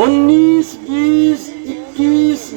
19، 20، 21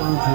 500۔